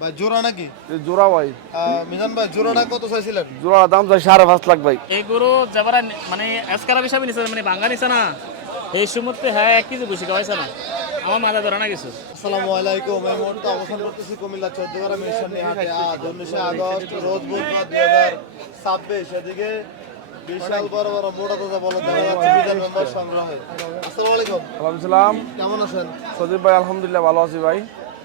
ভাই জোড়া নাকি? জোড়া ভাই। মিজান ভাই জোড়াটা কত চাইছিলেন? জোড়া দাম চাই 5.5 লাখ ভাই। এই গরু যাবারা মানে আজকারা হিসাবে নিছে মানে ভাঙ্গা নিছে না এই সমুদ্রে হ্যাঁ 1 কেজি বসে খাওয়াইছে না আমার মাথা ধরা না কিছু। আসসালামু আলাইকুম। এই মুহূর্তে অবস্থান করতেছি কুমিল্লা 14 মিশনে হাটে। 19 আগস্ট রোজ বুধবার 2026। এদিকে বিশাল বড় বড় মোটা তাজা বলদ দেখা যাচ্ছে মিজান মেম্বার সংগ্রহে। আসসালামু আলাইকুম। ওয়ালাইকুম সালাম। কেমন আছেন? সজীব ভাই আলহামদুলিল্লাহ ভালো আছি ভাই।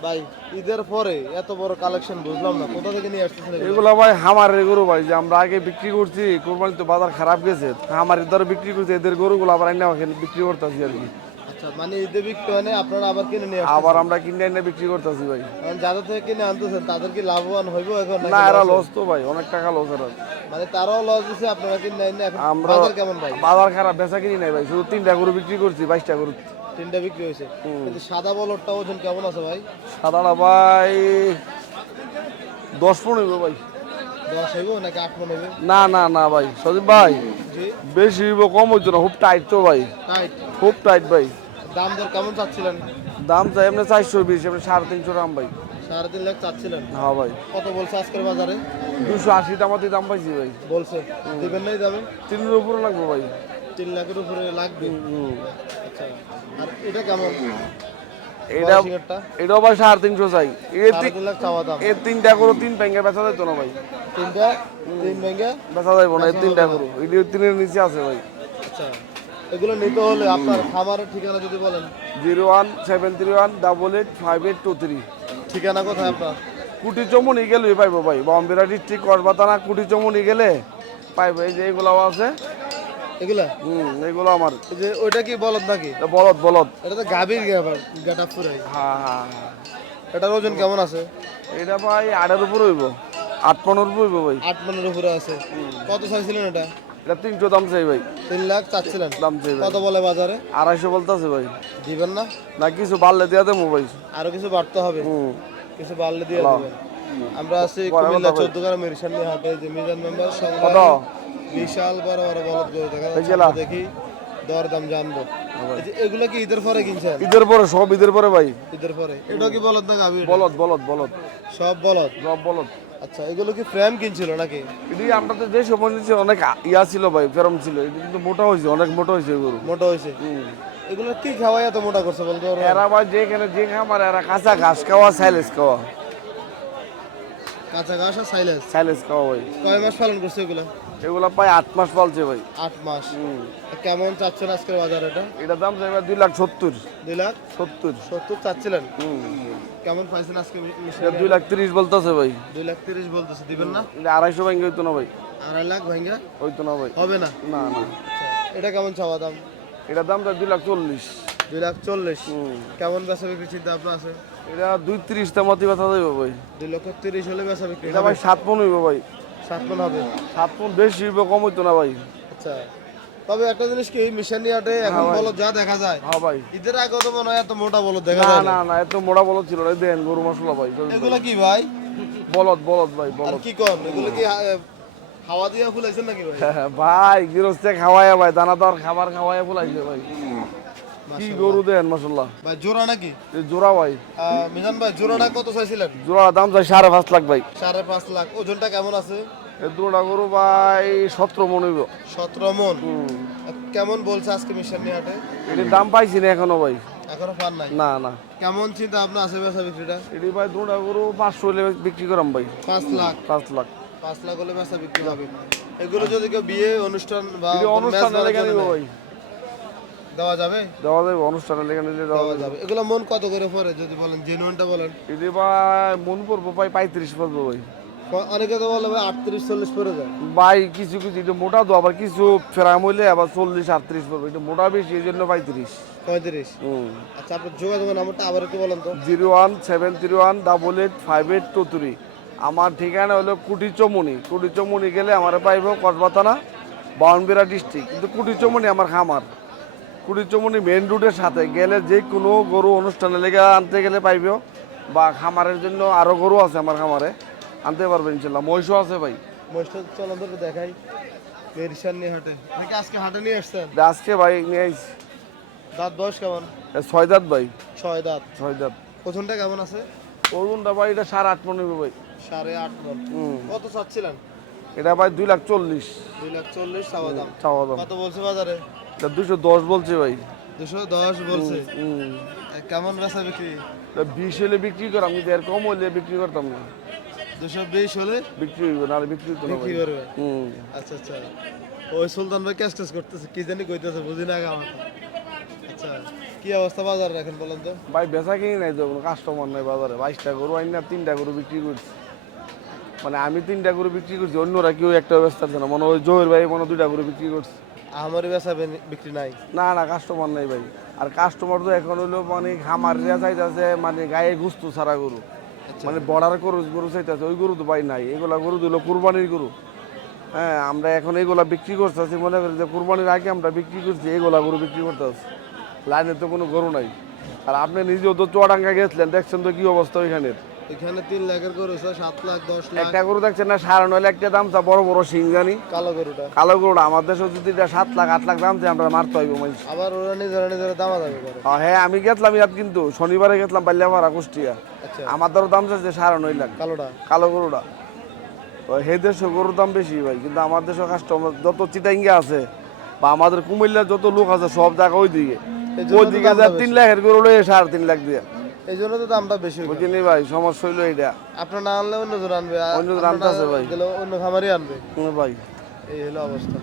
ভাই ঈদের পরে এত বড় কালেকশন বুঝলাম না, কোথা থেকে নিয়ে আসতেছেন এগুলো? এগুলো ভাই হামারের গরু ভাই, যে আমরা আগে বিক্রি করছি, কোরবানি তো বাজার খারাপ গেছে, হামারের দ্বারা বিক্রি করছি, এদের গরুগুলো আবার আইনা বিক্রি করতেছি আর কি। আচ্ছা, মানে ঈদে বিক্রি হয় না, আপনারা আবার কিনে নিয়ে আসতেছেন? আবার আমরা কিনে এনে বিক্রি করতেছি ভাই। কারণ যাদের থেকে কিনে আনতেছেন তাদের কি লাভবান হইব এখন না, নাকি এরা loss? লস তো ভাই, অনেক টাকা লস এরা। মানে তারাও লস দিছে, আপনারা কিনে না। এখন আমরা বাজার কেমন ভাই? বাজার খারাপ, বেচা কিনি নাই ভাই, শুধু 3টা গরু বিক্রি করছি, 22টা গরু। 3টা বিক্রি হয়েছে। কিন্তু সাদা বলদটা ওজন কেমন আছে ভাই? সাদাটা ভাই 10 মণ হইব ভাই। 10 হইব নাকি 8 মন হইবে? না না না ভাই সজীব ভাই, জি বেশি হইব কম হইতো না, খুব টাইট তো ভাই, টাইট। খুব টাইট ভাই। দাম দর কেমন চাচ্ছিলেন? দাম চাই এমনি 420, এমনি 350 দাম ভাই। 3.5 লাখ চাচ্ছিলেন? হ্যাঁ ভাই। কত বলছে আজকের বাজারে? 280 টামাতে দাম পাইছি ভাই। বলছে দিবেন নাই দামে? 3-এর উপরে লাগবে ভাই। 3 লাখের উপরে লাগবে। আচ্ছা, আর এটা কেমন? এটা সিগারটা এটাও ভাই 350 চাই। 3.5 লাখ চাওয়া দাম। এই 3টা গরু 3 পেঙ্গা বেচা যাইত না ভাই। 3টা 3 ভেঙে? বেচা যাইব না এই 3টা গরু, এটি 3-এর নিচে আছে ভাই। আচ্ছা, এগুলো নিতে হলে আপনার খামারের ঠিকানা যদি বলেন। 01731885823। ঠিকানা কোথায় আপনার? কুটি চমুনি গেলে পাইবো ভাই, বম্বেরা ডিস্ট্রিক্ট কসবাতানা কুটি চমুনি গেলে পাইবো। এই যে এগুলাও আছে, এগুলা এগুলো আমার। এই যে ওইটা কি বলদ নাকি? এটা বলদ বলদ। এটা তো গাভীর গেটা পুরাই। হ্যাঁ হ্যাঁ হ্যাঁ। এটার ওজন কেমন আছে? এটা ভাই 8-এর উপরে হইব, 8-15 উপরে হইব ভাই। 8 মনের উপরে আছে। কত চাইছিলেন এটা? এটা 300 দাম চাই ভাই। 3 লাখ চাচ্ছিলেন? দাম চাই ভাই। কত বলে বাজারে? 250 বলতেছে ভাই। দিবেন না? না কিছু বাড়লে দিয়া দেবো ভাই। আরো কিছু বাড়তে হবে? কিছু বাড়লে দিয়ে দেবেন। আমরা আছি পরে কুমিল্লা কথা বলি। 14 মিরসানি হাটে। যে মিজান মেম্বার কত? সংগ্রহ বিশাল বড় বড় বলদ গরু দেখা এই যাচ্ছে। গেলা। আমরা দেখি দর দাম জানবো। এই যে এগুলা কি ঈদের পরে কিনছেন? ঈদের পরে, সব ঈদের পরে ভাই। ঈদের পরে। এটা কি বলদ না গাভীর? বলদ বলদ বলদ, সব বলদ। সব বলদ। আচ্ছা, এগুলো কি ফ্রেম কিনছিল নাকি? এটি আমরা তো যে সময় নিচ্ছে অনেক ইয়া ছিল ভাই, ফেরম ছিল, এটি কিন্তু মোটা হয়েছে, অনেক মোটা হয়েছে গরু। মোটা হয়েছে। এগুলো কি খাওয়াই এত মোটা করছে বলতে পারবেন? এরা ভাই যেখানে যে খামার, এরা কাঁচা ঘাস খাওয়া, সাইলেজ খাওয়া। কাঁচা ঘাস আর সাইলেজ। সাইলেজ খাওয়া ভাই। কয় মাস পালন করছে এগুলো? এগুলা প্রায় 8 মাস পালছে ভাই। 8 মাস। কেমন চাচ্ছেন আজকের বাজার এটা? এটার দাম চাইবা 2,70,000। 2 লাখ 70। 70 চাচ্ছিলেন? কেমন পাইছেন আজকে? এটা 2,30,000 বলতেছে ভাই। 2 লাখ 30 বলতেছে, দিবেন না? এটা 250 ভাঙ্গে হইতো না ভাই। 2.5 লাখ ভাঙ্গা হইতো না ভাই। হবে না? না না। আচ্ছা, এটা কেমন চাওয়া দাম? এটার দাম চাই 2,40,000। 2 লাখ 40। কেমন বেচা বিক্রি চিন্তা আপনার আছে? এটা 2,30 টামাতি ব্যথা যাইব ভাই। 2 লক্ষ 30 হলে বেচা বিক্রি এটা হবে? ভাই 7 মণ হইব ভাই। 7 মণ হবে। 7 মণ বেশি হইব, কম হইতো না ভাই। আচ্ছা, তবে একটা জিনিস কি, মিশানি হাটে এখন ভাই। বলদ যা দেখা যায়, হ্যাঁ ভাই। ঈদের আগে তো মনে হয় এত মোটা বলদ দেখা না যায় না না। না, এত মোটা বলদ ছিল না। দেন গরু মশলা ভাই। এগুলো কি ভাই? বলদ বলদ ভাই, আর বলদ। কি কম, এগুলো কি হাওয়া দিয়ে ফুলাইছেন নাকি ভাই? ভাই গৃহস্থে খাওয়ায় ভাই, দানাদার খাবার খাওয়ায় ফুলাইছে ভাই। কি গরু দেন মাশাআল্লাহ ভাই জোড়া নাকি? এই জোড়া ভাই। মিজান ভাই জোড়াটা কত চাইছিলেন? জোড়া দাম চাই 5.5 লাখ ভাই। 5.5 লাখ। ওজনটা কেমন আছে? এই দুটা গরু ভাই 17 মণ হইব। 17 মণ। কেমন বলছে আজকে মিশানি হাটে? এটির দাম পাইছি না এখনো ভাই। এখনো পান নাই? না না। কেমন চিন্তা আপনার আছে বেচা বিক্রিটা? এটি ভাই দুটা গরু 500 হলে বিক্রি করাম ভাই। 5 লাখ। 5 লাখ। 5 লাখ হলে বেচা বিক্রি হবে। এগুলো যদি কেউ বিয়ে অনুষ্ঠান বা এটি অনুষ্ঠানে লেগে নিব ভাই। দেওয়া যাবে? দেওয়া যাবে, অনুষ্ঠানে লেগে নিলে দেওয়া দেওয়া যাবে। যাবে। এগুলো মন কত করে পড়ে যদি বলেন, জেনুইনটা বলেন? এটি ভাই মন পড়বো ভাই 35 পড়বো ভাই। অনেকে তো বলে ভাই 38-40 পড়ে যায়। ভাই কিছু কিছু এটা মোটা তো, আবার কিছু ফেরাম হইলে আবার 40-38 পড়বে। এটা মোটা বেশি, এই জন্য 35। 35। আচ্ছা, আপনার যোগাযোগের নাম্বারটা আবার একটু বলেন তো। 01731882823। আমার ঠিকানা হলো কুটি চমুনি। কুটি চমুনি গেলে আমার পাইব কসবাতানা, বাউনবিরা ডিস্ট্রিক্ট, কিন্তু কুটি চমুনি আমার খামার। কুটি চমুনি মেন রোডের সাথে গেলে যে কোনো গরু অনুষ্ঠানে লেগে আনতে গেলে পাইব, বা খামারের জন্য আরও গরু আছে আমার খামারে, আনতে পারবেন ইনশাল্লাহ। মহিষও আছে ভাই। মহিষটা চলান ধরে দেখাই। মেরিশানি হাটে নাকি আজকে হাটে নিয়ে আসছেন? আজকে ভাই নিয়ে আইছি। দাঁত বয়স কেমন? 6 দাঁত ভাই। 6 দাঁত। 6 দাঁত। ওজনটা কেমন আছে? ওজনটা ভাই এটা 8.5 মন হবে ভাই। 8.5 মন। কত চাচ্ছিলেন? এটা ভাই 2,40,000 2,40,000 চাওয়া দাম। চাওয়া দাম। কত বলছে বাজারে? এটা 210 বলছে ভাই। 210 বলছে। কেমন বেচা বিক্রি? এটা 20 হলে বিক্রি করাম, কিন্তু এর কম হলে বিক্রি করতাম না। 220 হলে বিক্রি হইব না, বিক্রি হইতো না বিক্রি ভাই। করবে। আচ্ছা আচ্ছা। ওই সুলতান ভাই ক্যাশ করতেছে, কি জানি কইতেছে, বুঝি না আমার। আচ্ছা, কি অবস্থা বাজারে এখন বলেন তো? ভাই বেচা কিনি নাই তো, কোনো কাস্টমার নাই বাজারে। 22টা গরু আইন না 3টা গরু বিক্রি করছি। মানে আমি 3টা গরু বিক্রি করছি, অন্যরা কেউ একটা ব্যস্ত আছে না। মনে ওই জয়ের ভাই মনে 2টা গরু বিক্রি করছে। আমারই বেচা বিক্রি নাই। না না, কাস্টমার নাই ভাই। আর কাস্টমার তো এখন হইলো মানে খামারিরা চাইতেছে মানে গায়ে গুস্তু ছাড়া গরু, মানে বর্ডার গরু গরু চাইতেছে, ওই গরু তো ভাই নাই। এগুলা গরু দিল কুরবানির গরু। হ্যাঁ, আমরা এখন এগুলা বিক্রি করতেছি, মনে করি যে কুরবানির আগে আমরা বিক্রি করছি, এগুলা গরু বিক্রি করতেছি। লাইনে তো কোনো গরু নাই। আর আপনি নিজেও তো চুয়াডাঙ্গা গেছিলেন, দেখছেন তো কি অবস্থা ওইখানের। এখানে 3 লাখের গরু আছে, 7 লাখ 10 লাখ। একটা গরু দেখছেন না 9.5 লাখ দাম চা, বড় বড় সিংজানি কালো গরুটা। কালো গরুটা। আমার দেশে যদি এটা 7 লাখ 8 লাখ দাম চাই, আমরা মারতে হইব মানুষ। আবার ওরা নিজেরা দামাদামি করে। হ্যাঁ, আমি গেছিলাম ইয়াত, কিন্তু শনিবারে গেছিলাম বাল্যামারা কুষ্টিয়া। আচ্ছা, আমার দ্বারা দাম চাইছে 9.5 লাখ কালোটা। কালো গরুটা। তো সেই দেশে গরুর দাম বেশি ভাই, কিন্তু আমার দেশে কাস্টমার যত চিটাঙ্গা আছে বা আমাদের কুমিল্লার যত লোক আছে সব জায়গা ওইদিকে ওইদিকে যা 3 লাখের গরু লয়ে 3.5 লাখ দিয়ে। এই জন্য তো দামটা বেশি। বুঝিনি ভাই, সমস্যা হইলো এইটা। আপনার না আনলে অন্য জন আনবে, অন্য জন আনতেছে ভাই। গেলে অন্য খামারই আনবে। ভাই এই হলো অবস্থা।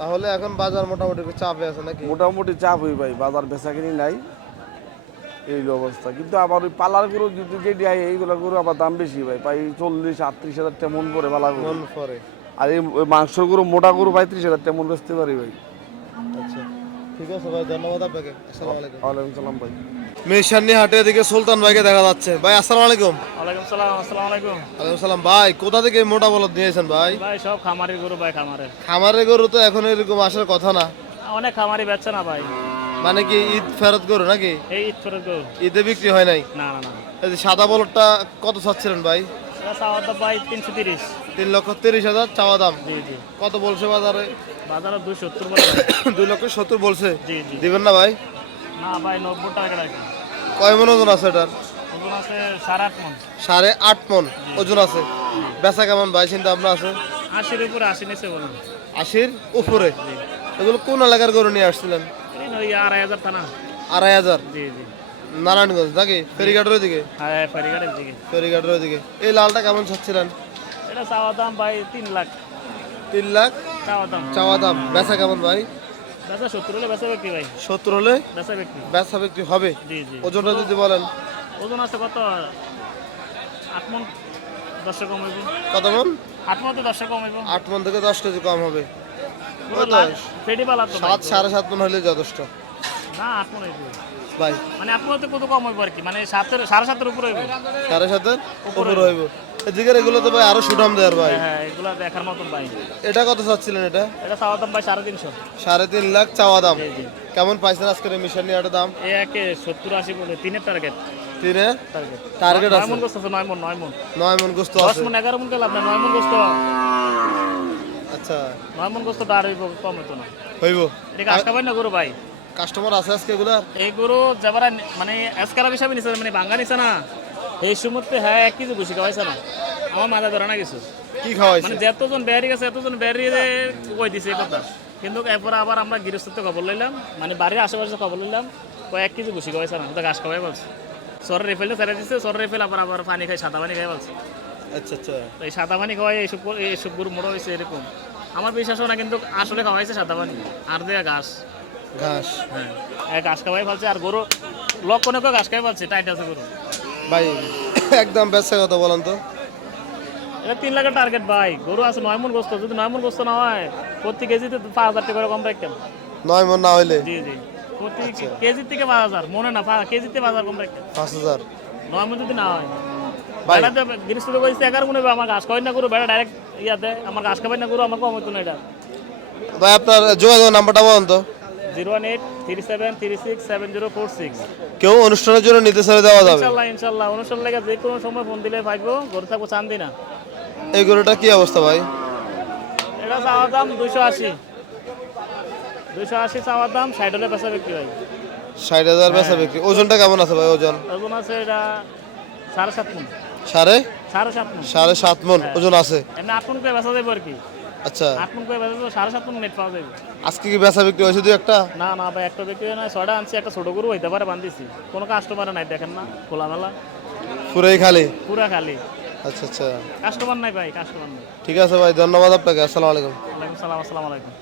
তাহলে এখন বাজার মোটামুটি একটু চাপে আছে নাকি? মোটামুটি চাপ হই ভাই, বাজার বেচা কিনি নাই, এই হলো অবস্থা। কিন্তু আবার ওই পালার গরু যদি যেটি হয় এইগুলো গরু আবার দাম বেশি ভাই, প্রায় 40-38 হাজার টাকা মন পরে পালা গরু। মন পরে। আর এই মাংস গরু মোটা গরু 35 হাজার টাকা মন বেচতে পারি ভাই। আচ্ছা, ঠিক আছে ভাই, ধন্যবাদ আপনাকে। আসসালামু আলাইকুম। ওয়ালাইকুম সালাম ভাই। মেশানি হাটে এদিকে সুলতান ভাইকে দেখা যাচ্ছে। ভাই আসসালামু আলাইকুম। ওয়ালাইকুম সালাম। আসসালামু আলাইকুম। ওয়ালাইকুম সালাম। ভাই কোথা থেকে এই মোটা বলদ নিয়েছেন ভাই? ভাই সব খামারের গরু ভাই, খামারের। খামারের গরু তো এখন এরকম আসার কথা না। অনেক খামারি বেচছে না ভাই। মানে কি ঈদ ফেরত গরু নাকি? এই ঈদ ফেরত গরু। ঈদে বিক্রি হয় নাই? না না না। এই যে সাদা বলদটা কত চাচ্ছিলেন ভাই? এটা চাওয়ার দাম ভাই 330। 3,30,000 চাওয়া দাম। জি জি। কত বলছে বাজারে? বাজারে 270 বলে ভাই। 2,70,000 বলছে। জি জি। দিবেন না ভাই? না ভাই, 90 টাকা রাখি। কয় মন ওজন আছে এটার? ওজন আছে 8.5 মণ। 8.5 মন ওজন আছে। বেচা কেমন ভাই চিন্তা ভাবনা আছে? 80-র উপরে 80 নিচে বলুন। 80-র উপরে? এগুলো কোন এলাকার গরু নিয়ে আসছিলেন? এই নয় 2,500 থানা। 2,500? জি জি। নারায়ণগঞ্জ নাকি? ফেরিঘাটের দিকে? হ্যাঁ, ফেরিঘাটের দিকে। ফেরিঘাটের দিকে। এই লালটা কেমন চাচ্ছিলেন? এটা চাওয়ার দাম ভাই 3 লাখ। 3 লাখ চাওয়ার দাম। চাওয়া দাম। বেচা কেমন ভাই? বেচা 70 হলে বেচা বিক্রি ভাই। 70 হলে বেচা বিক্রি। বেচা বিক্রি হবে? জি জি। ওজনটা যদি বলেন? ওজন আছে কত? 8 মণ 10 কম হইব। কত মন? 8 মণ তো 10 কম হইব। 8 মন থেকে 10 কেজি কম হবে। পুরো লাখ ফেডি বালা তো ভাই। 7-7.5 মন হলে যথেষ্ট না, 8 মণ হইব ভাই। মানে 8 মণ তো কত কম হইব আর কি, মানে 7.5-এর উপরে হইব। 7.5-এর উপরে হইব। এদিকে এগুলো তো ভাই আরো সুঠাম দেয়ার ভাই। হ্যাঁ, এগুলা দেখার মতন ভাই। এটা কত চাচ্ছিলেন এটা? এটা চাওয়ার দাম ভাই 350। 3.5 লাখ চাওয়া দাম। জি জি। কেমন পাইছেন আজকের মিশন নিয়ে দাম? এই একে 70-80 বলে 3-এর টার্গেট। 3-এ টার্গেট টার্গেট 9 আছে? মণ গোস্ত আছে, 9 মণ 9 মণ। 9 মন গোস্ত 10 আছে। মণ 11 মণ গেল আপনার, 9 মণ গোস্ত। আচ্ছা, 9 মণ গোস্ত দাঁড় হইব, কম হইতো না। হইব। এটা কাজ খাবাই না গরু ভাই। কাস্টমার আছে আজকে এগুলা? এই গরু যাবারা মানে এসকারা হিসাবে নিছে, মানে বাঙ্গা নিছে না। এই সময়তে হ্যাঁ 1 কেজি বসে খাওয়াইছে না। আমার মাথা ধরে না কিছু। কি খাওয়াইছে? মানে যতজন বেয়ারি গেছে এতজন বেয়ারি কই দিছে এই কথা। কিন্তু এরপরে আবার আমরা গৃহস্থতে খবর লইলাম, মানে বাড়ির আশেপাশে খবর লইলাম, 1 কেজি বসে খাওয়াইছে না, ওটা ঘাস খাওয়াই বলছে। সরের রেফেলটা ছেড়ে দিচ্ছে, সরের রেফেল আবার পানি খাই, সাদা পানি খাই বলছে। আচ্ছা আচ্ছা। তো এই সাদা পানি খাওয়াই এইসব গরু মোড়ো হয়েছে এরকম। আমার বিশ্বাস হয় না, কিন্তু আসলে খাওয়াইছে সাদা পানি আর দেয়া ঘাস। ঘাস? হ্যাঁ, ঘাস খাওয়াই ফেলছে। আর গরু লক্ষণে ঘাস খাই ফেলছে, টাইট আছে গরু ভাই। একদম বেচা কথা বলেন তো? এটা 3 লাখের টার্গেট ভাই। গরু আছে 9 মণ গোস্ত। যদি 9 মণ গোস্ত না হয় প্রতি কেজিতে 5,000 টাকা করে কম রাখতেন। 9 মন না হইলে? জি জি। প্রতি কেজির থেকে 5,000, মনে না, কেজিতে 5,000 কম রাখতেন। 5,000? 9 মণ যদি না হয় ভাই। বেড়াতে গৃহস্থ কইছে 11 মণ হবে। আমার ঘাস খাওয়াই না গরু, বেড়া ডাইরেক্ট ইয়াতে আমার ঘাস খাওয়াই না গরু, আমার কম হইতো না এটা। ভাই আপনার যোগাযোগ নাম্বারটা বলেন তো? 01837367046। কেউ অনুষ্ঠানের জন্য নিতে ছেড়ে দেওয়া যাবে? ইনশাল্লাহ ইনশাল্লাহ। অনুষ্ঠান লেগে যে কোনো সময় ফোন দিলে পাইবো। গরু থাকবো চান্দি না। এই গরুটা কি অবস্থা ভাই? এটা চাওয়ার দাম 280। 280 চাওয়ার দাম, 60 হলে বেচা বিক্রি হয়। 60,000 বেচা বিক্রি। ওজনটা কেমন আছে ভাই? ওজন ওজন আছে এটা 7.5 মন। সাড়ে 7.5 মন। 7.5 মন ওজন আছে। এমনি 8 মন করে বেচা যাবে আর কি। আচ্ছা 8 মন করে বেচা যাবে, 7.5 মন নেট পাওয়া যাবে। আজকে কি বেচা বিক্রি হয়েছে 2-1টা? না না ভাই, একটা বিক্রি হয় না, 6টা আনছি, একটা ছোট গরু হইতে পারে বান্ধিছি, কোনো কাস্টমার নাই, দেখেন না খোলামেলা পুরোই খালি? পুরা খালি, আচ্ছা আচ্ছা কাস্টমার নাই ভাই, কাস্টমার নাই। ঠিক আছে ভাই, ধন্যবাদ আপনাকে। আসসালামু আলাইকুম। ওয়ালাইকুম সালাম, আসসালামু আলাইকুম।